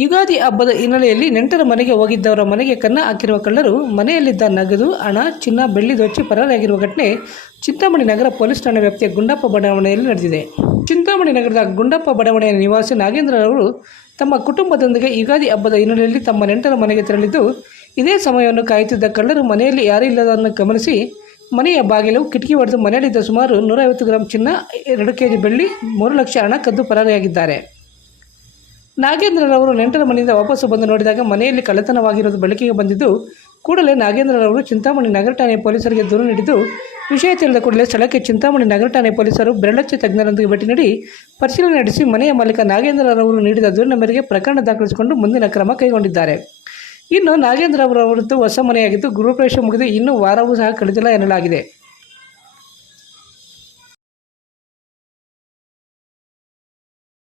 ಯುಗಾದಿ ಹಬ್ಬದ ಹಿನ್ನೆಲೆಯಲ್ಲಿ ನೆಂಟರ ಮನೆಗೆ ಹೋಗಿದ್ದವರ ಮನೆಗೆ ಕನ್ನ ಹಾಕಿರುವ ಕಳ್ಳರು ಮನೆಯಲ್ಲಿದ್ದ ನಗದು, ಹಣ, ಚಿನ್ನ, ಬೆಳ್ಳಿ ದೋಚಿ ಪರಾರಿಯಾಗಿರುವ ಘಟನೆ ಚಿಂತಾಮಣಿ ನಗರ ಪೊಲೀಸ್ ಠಾಣೆ ವ್ಯಾಪ್ತಿಯ ಗುಂಡಪ್ಪ ಬಡಾವಣೆಯಲ್ಲಿ ನಡೆದಿದೆ. ಚಿಂತಾಮಣಿ ನಗರದ ಗುಂಡಪ್ಪ ಬಡಾವಣೆಯ ನಿವಾಸಿ ನಾಗೇಂದ್ರರವರು ತಮ್ಮ ಕುಟುಂಬದೊಂದಿಗೆ ಯುಗಾದಿ ಹಬ್ಬದ ಹಿನ್ನೆಲೆಯಲ್ಲಿ ತಮ್ಮ ನೆಂಟರ ಮನೆಗೆ ತೆರಳಿದ್ದು, ಇದೇ ಸಮಯವನ್ನು ಕಾಯುತ್ತಿದ್ದ ಕಳ್ಳರು ಮನೆಯಲ್ಲಿ ಯಾರೂ ಇಲ್ಲದನ್ನು ಗಮನಿಸಿ ಮನೆಯ ಬಾಗಿಲು, ಕಿಟಕಿ ಒಡೆದು ಮನೆಯಲ್ಲಿದ್ದ ಸುಮಾರು 150 ಗ್ರಾಂ ಚಿನ್ನ, 2 ಕೆಜಿ ಬೆಳ್ಳಿ, 3 ಲಕ್ಷ ಹಣ ಕದ್ದು ಪರಾರಿಯಾಗಿದ್ದಾರೆ. ನಾಗೇಂದ್ರರವರು ನೆಂಟರ ಮನೆಯಿಂದ ವಾಪಸ್ಸು ಬಂದು ನೋಡಿದಾಗ ಮನೆಯಲ್ಲಿ ಕಳ್ಳತನವಾಗಿರುವುದು ಬೆಳಕಿಗೆ ಬಂದಿದ್ದು, ಕೂಡಲೇ ನಾಗೇಂದ್ರರವರು ಚಿಂತಾಮಣಿ ನಗರ ಠಾಣೆ ಪೊಲೀಸರಿಗೆ ದೂರು ನೀಡಿದ್ದು, ವಿಷಯ ತಿಳಿದ ಕೂಡಲೇ ಸ್ಥಳಕ್ಕೆ ಚಿಂತಾಮಣಿ ನಗರ ಠಾಣೆ ಪೊಲೀಸರು ಬೆರಳಚ್ಚು ತಜ್ಞರೊಂದಿಗೆ ಭೇಟಿ ನೀಡಿ ಪರಿಶೀಲನೆ ನಡೆಸಿ ಮನೆಯ ಮಾಲೀಕ ನಾಗೇಂದ್ರರವರು ನೀಡಿದ ದೂರಿನ ಮೇರೆಗೆ ಪ್ರಕರಣ ದಾಖಲಿಸಿಕೊಂಡು ಮುಂದಿನ ಕ್ರಮ ಕೈಗೊಂಡಿದ್ದಾರೆ. ಇನ್ನು ನಾಗೇಂದ್ರರವರದ್ದು ಹೊಸ ಮನೆಯಾಗಿದ್ದು, ಗೃಹಪ್ರವೇಶ ಮುಗಿದು ಇನ್ನೂ ವಾರವೂ ಸಹ ಕಳೆದಿಲ್ಲ ಎನ್ನಲಾಗಿದೆ.